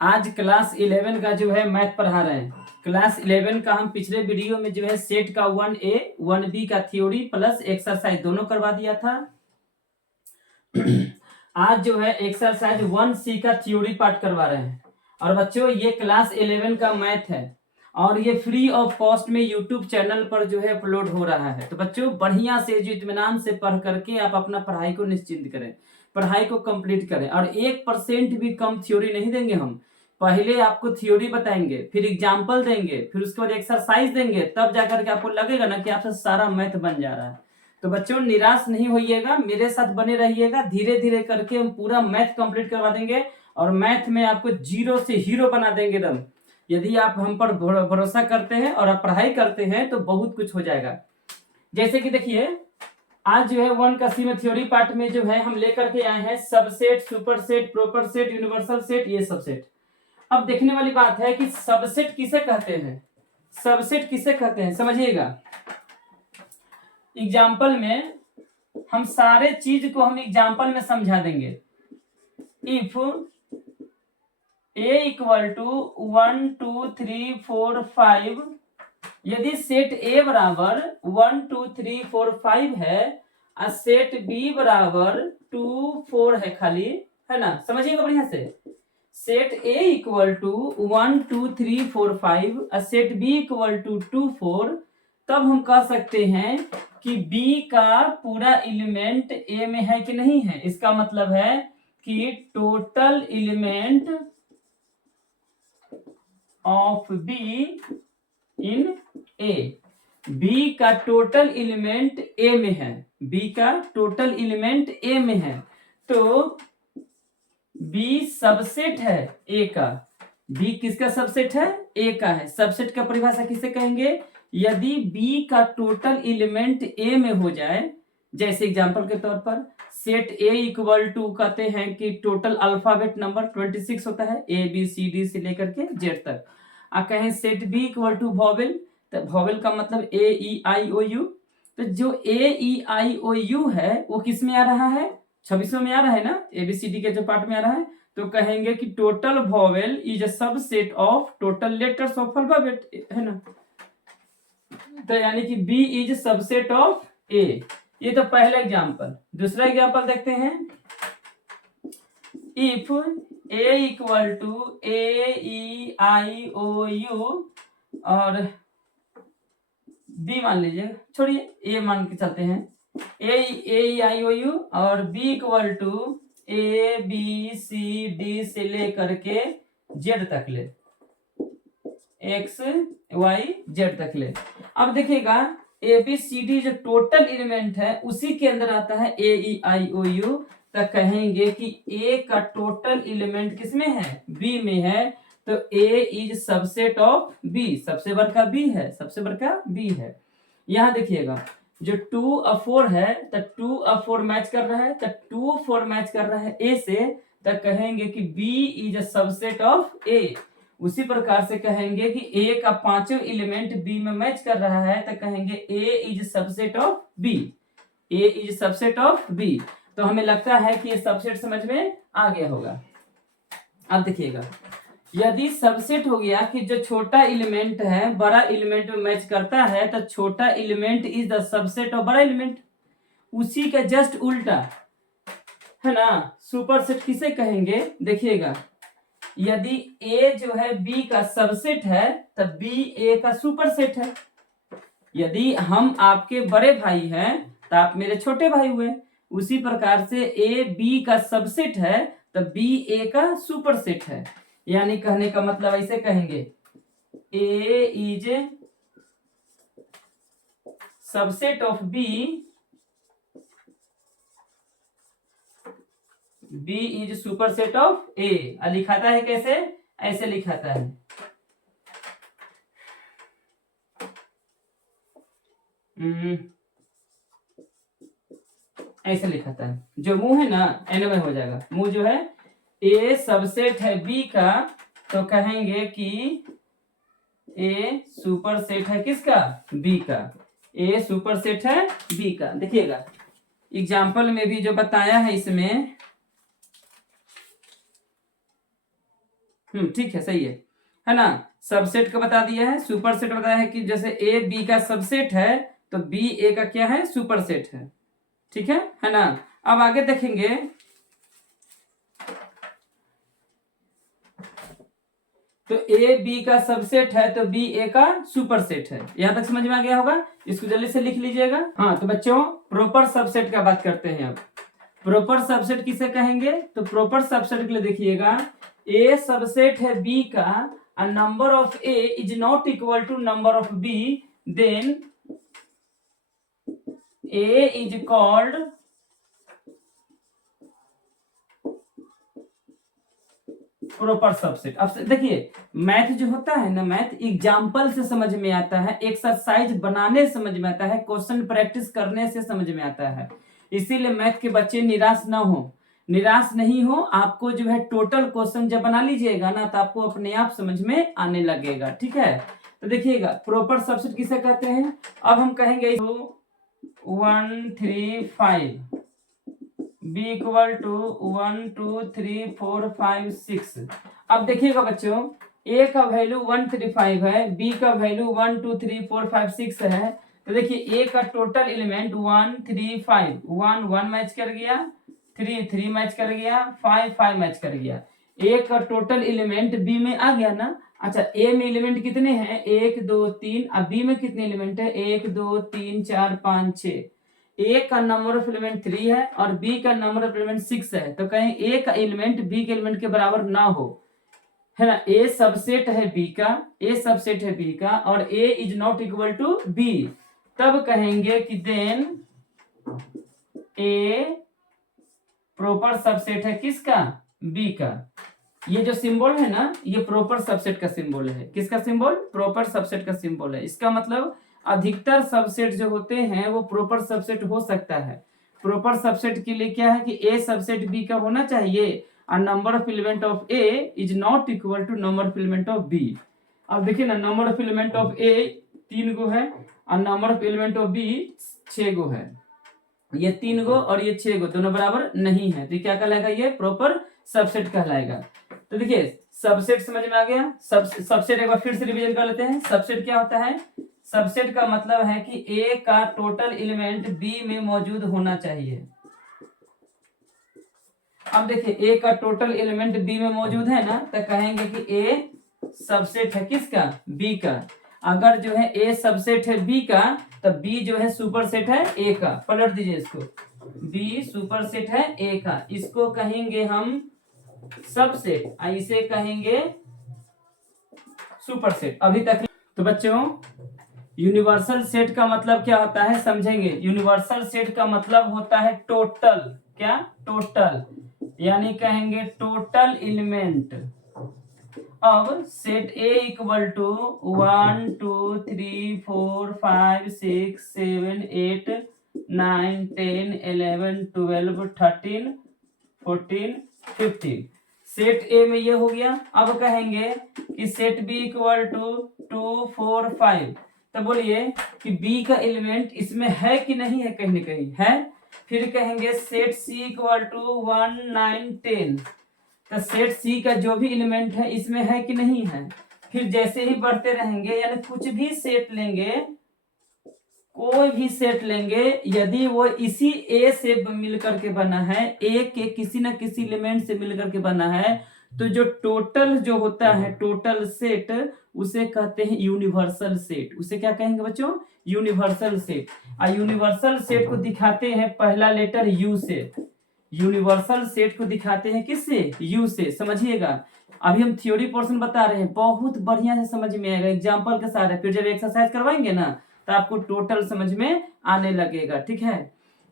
आज क्लास 11 का जो है मैथ पढ़ा रहे हैं। क्लास 11 का हम पिछले वीडियो में जो है सेट का 1A 1B का थ्योरी प्लस एक्सरसाइज दोनों करवा दिया था। आज जो है एक्सरसाइज 1C का थ्योरी पार्ट करवा रहे हैं। और बच्चों ये क्लास 11 का मैथ है और ये फ्री ऑफ कॉस्ट में यूट्यूब चैनल पर जो है अपलोड हो रहा है। तो बच्चों बढ़िया से जो इत्मीनान से पढ़ करके आप अपना पढ़ाई को निश्चिंत करें, पढ़ाई को कंप्लीट करें। और 1% भी कम थ्योरी नहीं देंगे हम। पहले आपको थ्योरी बताएंगे, फिर एग्जाम्पल देंगे, फिर उसके बाद एक्सरसाइज देंगे, तब जाकर के आपको लगेगा ना कि आपसे सारा मैथ बन जा रहा है। तो बच्चों निराश नहीं होइएगा, मेरे साथ बने रहिएगा। धीरे धीरे करके हम पूरा मैथ कंप्लीट करवा देंगे और मैथ में आपको जीरो से हीरो बना देंगे एकदम। यदि आप हम पर भरोसा करते हैं और आप पढ़ाई करते हैं तो बहुत कुछ हो जाएगा। जैसे कि देखिए आज जो है 1C में थ्योरी पार्ट में जो है हम लेकर के आए हैं subset, superset, proper set, universal set, ये सबसेट। अब देखने वाली बात है कि सबसेट किसे कहते हैं, सबसेट किसे कहते हैं समझिएगा। एग्जाम्पल में हम सारे चीज को हम एग्जाम्पल में समझा देंगे। इफ A इक्वल टू 1 2 3 4 5, यदि सेट A बराबर 1 2 3 4 5 है और सेट B बराबर 2 4 है खाली, है ना, समझिएगा बढ़िया से। सेट A इक्वल टू 1 2 3 4 5 और सेट B इक्वल टू 2 4, तब हम कह सकते हैं कि B का पूरा एलिमेंट A में है कि नहीं है। इसका मतलब है कि total element of B in A, B का टोटल एलिमेंट A में है, B का टोटल एलिमेंट A में है। तो B सबसेट है A का। B किसका सबसेट है? A का है। सबसेट का परिभाषा किसे कहेंगे? यदि B का टोटल एलिमेंट A में हो जाए, जैसे एग्जांपल के तौर पर सेट A इक्वल टू कहते हैं कि टोटल अल्फाबेट नंबर 26 होता है, ABCD से लेकर के Z तक। कहें set B equal to vowel, तो वॉवेल का मतलब AEIOU। तो जो AEIOU है वो किस में आ रहा है? 26 में आ रहा है ना, ABCD के जो पार्ट में आ रहा है। तो कहेंगे कि total vowel is a subset of total letters of alphabet, है ना। तो यानी कि B is subset of A। ये तो पहला एग्जांपल। दूसरा एग्जांपल देखते हैं। If A equal to AEIOU और B मान लीजिए, छोड़िए A मान के चलते हैं, AEIOU और B इक्वल टू ABCD से लेकर के Z तक ले, XYZ तक ले। अब देखिएगा ABCD जो टोटल एलिमेंट है उसी के अंदर आता है AEIOU। तक कहेंगे कि A का टोटल एलिमेंट किसमें है? B में है। तो A is subset of B, सबसे बड़ा B है, सबसे बड़ा B है। यहां देखिएगा जो 2 और 4 है, तो 2 और 4 मैच कर रहा है, तो 2 4 मैच कर रहा है A से, तब कहेंगे कि B is a subset of A। उसी प्रकार से कहेंगे कि A का पांचों एलिमेंट B में मैच कर रहा है, तो कहेंगे A is subset of B, A is subset of B। तो हमें लगता है कि ये सबसेट समझ में आ गया होगा। अब देखिएगा यदि सबसेट हो गया कि जो छोटा एलिमेंट है बड़ा एलिमेंट में मैच करता है, तो छोटा element is the subset of बड़ा एलिमेंट। उसी का जस्ट उल्टा, है ना, सुपरसेट किसे कहेंगे? देखिएगा यदि A जो है B का सबसेट है तब B A का सुपरसेट है। यदि हम आपके बड़े भाई हैं तो आप मेरे छोटे भाई हुए। उसी प्रकार से A B का सबसेट है तो B A का सुपरसेट है। यानी कहने का मतलब ऐसे कहेंगे A is subset of B, B is superset of A। लिखाता है कैसे? ऐसे लिखाता है, ऐसे लिखाता है। जो मुंह है ना एन में हो जाएगा, मुंह जो है A सबसेट है B का, तो कहेंगे कि A सुपरसेट है किसका? B का। A सुपरसेट है B का। देखिएगा एग्जाम्पल में भी जो बताया है इसमें ठीक है, सही है ना। सबसेट का बता दिया है, सुपर सेट बताया है कि जैसे ए बी का सबसेट है तो बी ए का क्या है, सुपर सेट है। ठीक है ना। अब आगे देखेंगे, तो ए बी का सबसेट है तो बी ए का सुपर सेट है। यहां तक समझ में आ गया होगा, इसको जल्दी से लिख लीजिएगा। हाँ तो बच्चों प्रॉपर सबसेट का बात करते हैं। अब प्रॉपर सबसेट किसे कहेंगे, तो प्रॉपर सबसेट के लिए देखिएगा, ए सबसेट है बी का and number of A is not equal to number of B, then A is called proper subset. अब देखिए मैथ जो होता है ना, मैथ एग्जाम्पल से समझ में आता है, एक्सरसाइज बनाने से समझ में आता है, क्वेश्चन प्रैक्टिस करने से समझ में आता है। इसीलिए मैथ के बच्चे निराश ना हो, निराश नहीं हो। आपको जो है टोटल क्वेश्चन जब बना लीजिएगा ना तो आपको अपने आप समझ में आने लगेगा। ठीक है, तो देखिएगा प्रॉपर सबसेट किसे कहते हैं। अब हम कहेंगे 1 3 5 b इक्वल टू 1 2 3 4 5 6। अब देखिएगा बच्चों, a का वैल्यू 1 3 5 है, b का वैल्यू 1 2 3 4 5 6 है। तो देखिए a का टोटल एलिमेंट 1 3 5, 1 1 मैच कर गया, 3 3 मैच कर गया, 5 5 मैच कर गया। a का टोटल एलिमेंट b में आ गया ना। अच्छा a में एलिमेंट कितने हैं, 1 2 3। अब b में कितने एलिमेंट है, 1 2 3 4 5 6। a का नंबर ऑफ एलिमेंट 3 है और b का नंबर ऑफ एलिमेंट 6 है। तो कहीं a का एलिमेंट b के एलिमेंट के बराबर ना हो, है ना। a सबसेट है b का, a सबसेट है b का और a is not equal to b, तब कहेंगे कि देन a प्रॉपर सबसेट है किसका, b का। ये जो सिंबल है ना, ये प्रॉपर सबसेट का सिंबल है। किसका सिंबल, प्रॉपर सबसेट का सिंबल है। इसका मतलब अधिकतर सबसेट जो होते हैं वो प्रॉपर सबसेट हो सकता है। प्रॉपर सबसेट के लिए क्या है कि a सबसेट b का होना चाहिए और number of element of a is not equal to number of element of b। अब देखिए ना, number of element of a 3 गो है और number of element of b 6 गो है। ये 3 गो और ये 6 गो दोनों बराबर नहीं है, तो क्या कहलाएगा, ये प्रॉपर सबसेट कहलाएगा। तो देखिए सबसेट समझ में आ गया। सबसेट एक बार फिर से रिवीजन कर लेते हैं। सबसेट क्या होता है, सबसेट का मतलब है कि a का टोटल एलिमेंट b में मौजूद होना चाहिए। अब देखिए a का टोटल एलिमेंट b में मौजूद है ना, तो कहेंगे कि a सबसेट है किसका, b का। अगर जो है a सबसेट है b का तो b जो है सुपर सेट है a का। पलट दीजिए इसको, b सुपर सेट है a का, इसको कहेंगे हम सबसेट, इसे कहेंगे सुपर सेट। अभी तक तो बच्चों यूनिवर्सल सेट का मतलब क्या होता है समझेंगे। यूनिवर्सल सेट का मतलब होता है टोटल, क्या, टोटल, यानी कहेंगे टोटल एलिमेंट। अब set A equal to 1 2 3 4 5 6 7 8 9 10 11 12 13 14 15। Set ए में ये हो गया। अब कहेंगे कि सेट बी इक्वल टू 2 4 5। तो बोलिए कि बी का एलिमेंट इसमें है कि नहीं है, कहीं ना कहीं है। फिर कहेंगे सेट सी इक्वल टू 1 9 10। तो सेट सी का जो भी एलिमेंट है इसमें है कि नहीं है। फिर जैसे ही बढ़ते रहेंगे, यानी कुछ भी सेट लेंगे, कोई भी सेट लेंगे, यदि वो इसी ए से मिलकर के बना है, ए के किसी न किसी एलिमेंट से मिलकर के बना है, तो जो टोटल जो होता है टोटल सेट, उसे कहते हैं यूनिवर्सल सेट। उसे क्या कहेंगे बच्चों, यूनिवर्सल सेट। और यूनिवर्सल सेट को दिखाते हैं पहला लेटर यू से। यूनिवर्सल सेट को दिखाते हैं किससे, यू से। समझिएगा, अभी हम थ्योरी पोर्शन बता रहे हैं, बहुत बढ़िया से समझ में आएगा एग्जाम्पल के साथ। फिर जब एक्सरसाइज करवाएंगे ना तो आपको टोटल समझ में आने लगेगा। ठीक है,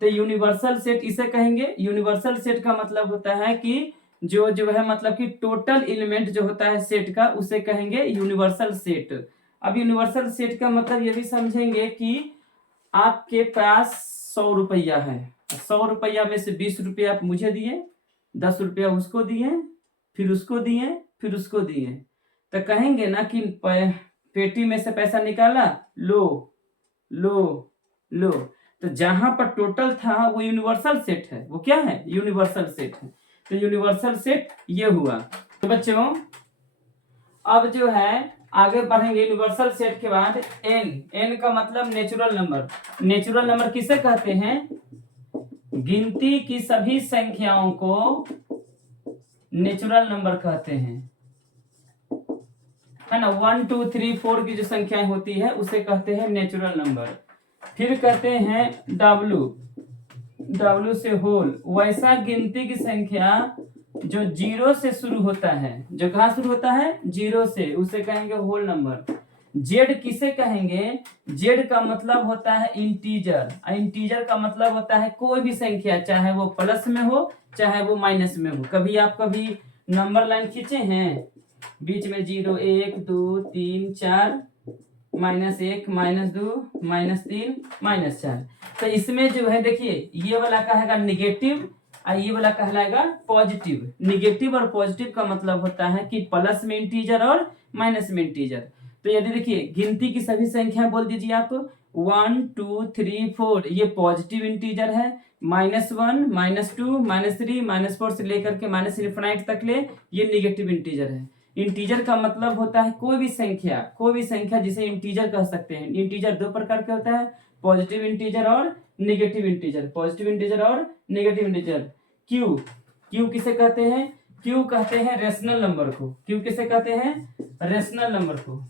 तो यूनिवर्सल सेट इसे कहेंगे। यूनिवर्सल सेट का मतलब होता है कि जो है मतलब कि टोटल एलिमेंट जो होता है सेट का, उसे कहेंगे यूनिवर्सल सेट। अब यूनिवर्सल सेट का मतलब ये भी समझेंगे कि आपके पास 100 रुपया है, 100 रुपया में से 20 रुपया आप मुझे दिए, 10 रुपया उसको दिए, फिर उसको दिए, फिर उसको दिए। तो कहेंगे ना कि पेटी में से पैसा निकाला, लो लो लो। तो जहां पर टोटल था वो यूनिवर्सल सेट है। वो क्या है, यूनिवर्सल सेट है। तो यूनिवर्सल सेट ये हुआ। तो बच्चों अब जो है आगे बढ़ेंगे यूनिवर्सल सेट के बाद एन का मतलब नेचुरल नंबर। नेचुरल नंबर किसे कहते हैं? गिनती की सभी संख्याओं को नेचुरल नंबर कहते हैं, है ना। 1 2 3 4 की जो संख्याएं होती है उसे कहते हैं नेचुरल नंबर। फिर कहते हैं डब्ल्यू से होल, वैसा गिनती की संख्या जो 0 से शुरू होता है, जो कहाँ शुरू होता है? 0 से, उसे कहेंगे होल नंबर। जेड किसे कहेंगे? जेड का मतलब होता है इंटीजर। इंटीजर का मतलब होता है कोई भी संख्या, चाहे वो प्लस में हो चाहे वो माइनस में हो। कभी नंबर लाइन खींचे हैं बीच में 0 1 2 3 4 -1 -2 -3 -4, तो इसमें जो है देखिए ये वाला कहेगा निगेटिव और ये वाला कहलाएगा पॉजिटिव। निगेटिव और पॉजिटिव का मतलब होता है कि प्लस में इंटीजर और माइनस में इंटीजर। तो यदि देखिए गिनती की सभी संख्या बोल दीजिए आप, 1 2 3 4 ये पॉजिटिव इंटीजर है, -1 -2 -3 -4 से लेकर के -∞ तक ले ये निगेटिव इंटीजर है। इंटीजर का मतलब होता है कोई भी संख्या जिसे इंटीजर कह सकते हैं। इंटीजर दो प्रकार के होता है, पॉजिटिव इंटीजर और नेगेटिव इंटीजर। पॉजिटिव इंटीजर और नेगेटिव इंटीजर। क्यू किसे कहते हैं? क्यू कहते हैं रेशनल नंबर को। क्यू किसे कहते हैं? रेशनल नंबर को।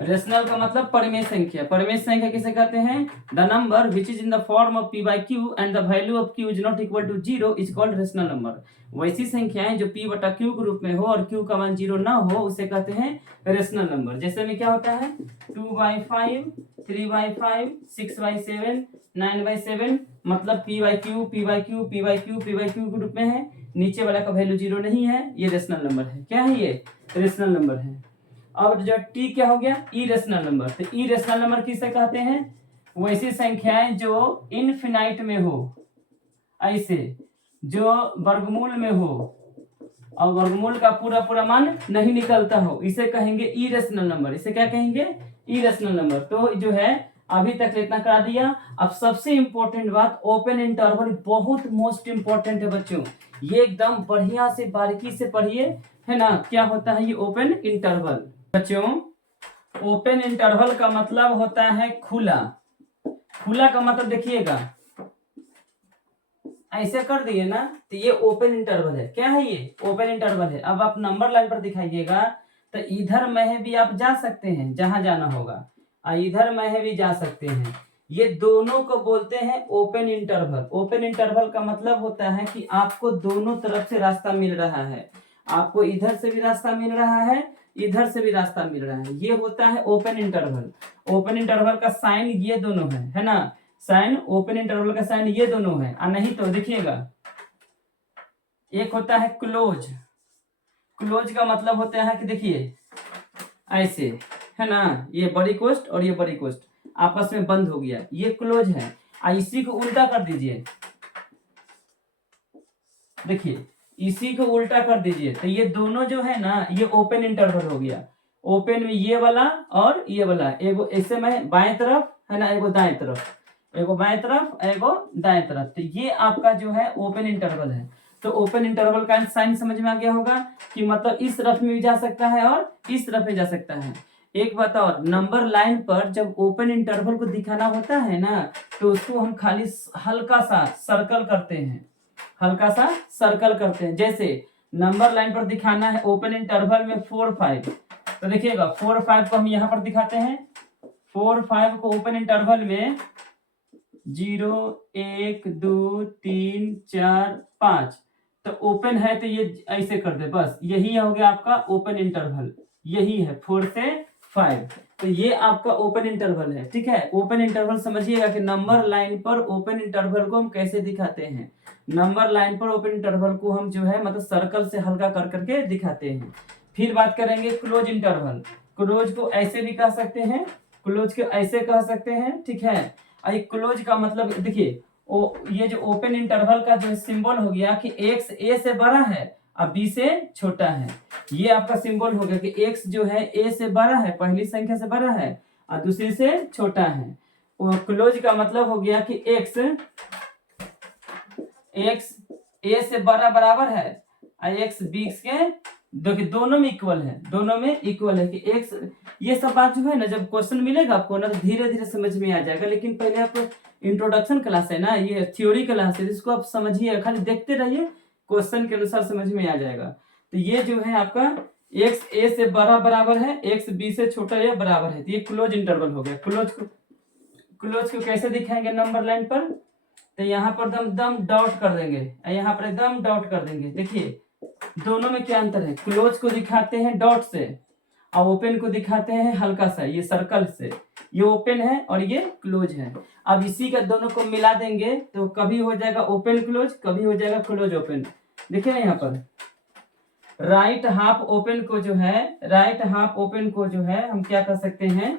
रेशनल का मतलब परिमेय संख्या। परिमेय संख्या किसे कहते हैं? The number which is in the form of p by q and the value of q is not equal to 0 is called rational number. वैसी संख्याएं जो p बटा q के रूप में हो और q का मान 0 ना हो उसे कहते हैं रेशनल नंबर। जैसे में क्या होता है 2/5 3/5 6/7 9/7, मतलब p by q p by q p by q p by q के रूप में है। नीचे वाला का वैल्यू 0 नहीं है, ये रेशनल नंबर है। क्या है ये? रेशनल नंबर है। अब जो टी क्या हो गया? Irrational number. तो इरेशनल नंबर किसे कहते हैं? वैसी संख्याएं जो इनफिनाइट में हो, ऐसे जो वर्गमूल में हो और वर्गमूल का पूरा मान नहीं निकलता हो, इसे कहेंगे इरेशनल नंबर। इसे क्या कहेंगे? Irrational number. तो जो है अभी तक इतना करा दिया। अब सबसे इंपॉर्टेंट बात, ओपन इंटरवल बहुत मोस्ट इंपॉर्टेंट है बच्चों। ये एकदम बढ़िया से बारीकी से पढ़िए, है ना। क्या होता है ये ओपन इंटरवल? बच्चों ओपन इंटरवल का मतलब होता है खुला। खुला का मतलब देखिएगा ऐसे कर दिए ना, तो ये ओपन इंटरवल है। क्या है ये? ओपन इंटरवल है। अब आप नंबर लाइन पर दिखाइएगा तो इधर में भी आप जा सकते हैं जहां जाना होगा, और इधर में भी जा सकते हैं। ये दोनों को बोलते हैं ओपन इंटरवल। ओपन इंटरवल का मतलब होता है कि आपको दोनों तरफ से रास्ता मिल रहा है। आपको इधर से भी रास्ता मिल रहा है, इधर से भी रास्ता मिल रहा है। ये होता है ओपन इंटरवल। ओपन इंटरवल का साइन ये दोनों है ना। साइन ओपन इंटरवल का साइन ये दोनों है। और नहीं तो देखिएगा एक होता है क्लोज। क्लोज का मतलब होता है कि देखिए ऐसे, है ना, ये बड़ी कोष्ट और ये बड़ी कोष्ट आपस में बंद हो गया, ये क्लोज है। इसी को उल्टा कर दीजिए, देखिए इसी को उल्टा कर दीजिए तो ये दोनों जो है ना ये ओपन इंटरवल हो गया। ओपन में ये वाला और ये वाला, एगो ऐसे में बाएं तरफ है ना, एगो दाएं तरफ, एगो बाएं तरफ एगो दाएं तरफ, तो ये आपका जो है ओपन इंटरवल है। तो ओपन इंटरवल का साइन समझ में आ गया होगा कि मतलब इस तरफ में भी जा सकता है और इस तरफ में जा सकता है। एक बात और, नंबर लाइन पर जब ओपन इंटरवल को दिखाना होता है ना तो उसको हम खाली हल्का सा सर्कल करते हैं, हल्का सा सर्कल करते हैं। जैसे नंबर लाइन पर दिखाना है ओपन इंटरवल में 4 5, तो देखिएगा 4 5 को हम यहाँ पर दिखाते हैं। 4 5 को ओपन इंटरवल में 0 1 2 3 4 5, तो ओपन है तो ये ऐसे कर दे, बस यही हो गया आपका ओपन इंटरवल। यही है 4 से 5, तो ये आपका ओपन इंटरवल है। ठीक है, ओपन इंटरवल समझिएगा कि नंबर लाइन पर ओपन इंटरवल को हम कैसे दिखाते हैं। नंबर लाइन पर ओपन इंटरवल को हम जो है मतलब सर्कल से हल्का कर करके दिखाते हैं। फिर बात करेंगे क्लोज इंटरवल। क्लोज को ऐसे भी कह सकते हैं, क्लोज को ऐसे कह सकते हैं। ठीक है, क्लोज का मतलब देखिए ये जो ओपन इंटरवल का जो सिंबल हो गया कि x a से बड़ा है और b से छोटा है, ये आपका सिंबल हो गया कि x जो है a से बड़ा है, पहली संख्या से बड़ा है और दूसरी से छोटा है। और क्लोज का मतलब हो गया कि x a से बड़ा बराबर है और x b के देखिए दोनों में इक्वल है, दोनों में इक्वल है कि एक्स, ये सब बात जो है ना जब क्वेश्चन मिलेगा आपको ना तो धीरे धीरे समझ में आ जाएगा, लेकिन पहले आपको इंट्रोडक्शन क्लास है ना, ये थ्योरी क्लास है, इसको आप समझिए, खाली देखते रहिए, क्वेश्चन के अनुसार समझ में आ जाएगा। तो ये जो है आपका एक्स ए से बड़ा बराबर है, एक्स बी से छोटा या बराबर है, तो ये क्लोज इंटरवल हो गया। क्लोज को कैसे दिखाएंगे नंबर लाइन पर, तो यहाँ पर दम दम डॉट कर देंगे, यहाँ पर एकदम डॉट कर देंगे। देखिए दोनों में क्या अंतर है, क्लोज को दिखाते हैं डॉट से और ओपन को दिखाते हैं हल्का सा ये सर्कल से, ये ओपन है और ये क्लोज है। अब इसी का दोनों को मिला देंगे तो कभी हो जाएगा ओपन क्लोज, कभी हो जाएगा क्लोज ओपन। देखिए ना यहाँ पर राइट हाफ ओपन को जो है, राइट हाफ ओपन को जो है हम क्या कर सकते हैं,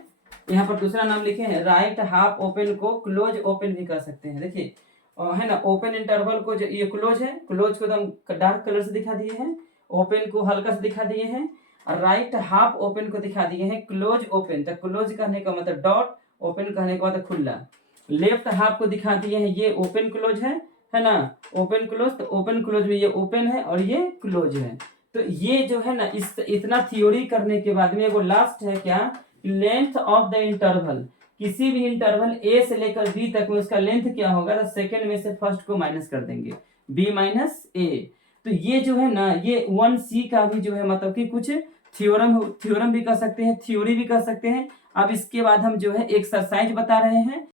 यहाँ पर दूसरा नाम लिखे हैं, राइट हाफ ओपन को क्लोज ओपन भी कर सकते हैं। देखिए है ना, ओपन इंटरवल को जो ये क्लोज है, क्लोज को हम डार्क कलर से दिखा दिए हैं, ओपन को हल्का से दिखा दिए हैं, और राइट हाफ ओपन को दिखा दिए हैं क्लोज ओपन। तो क्लोज कहने का मतलब डॉट, ओपन कहने का मतलब खुला। लेफ्ट हाफ को दिखा दिए हैं, ये ओपन क्लोज है ना, ओपन क्लोज, तो ओपन क्लोज में ये ओपन है और ये क्लोज है। तो ये जो है ना, इस इतना थ्योरी करने के बाद में वो लास्ट है क्या, लेंथ ऑफ द इंटरवल, किसी भी इंटरवल ए से लेकर बी तक में उसका लेंथ क्या होगा, तो सेकंड में से फर्स्ट को माइनस कर देंगे, बी माइनस ए। तो ये जो है ना, ये 1C का भी जो है मतलब कि कुछ थ्योरम भी कर सकते हैं, थ्योरी भी कर सकते हैं। अब इसके बाद हम जो है एक्सरसाइज बता रहे हैं,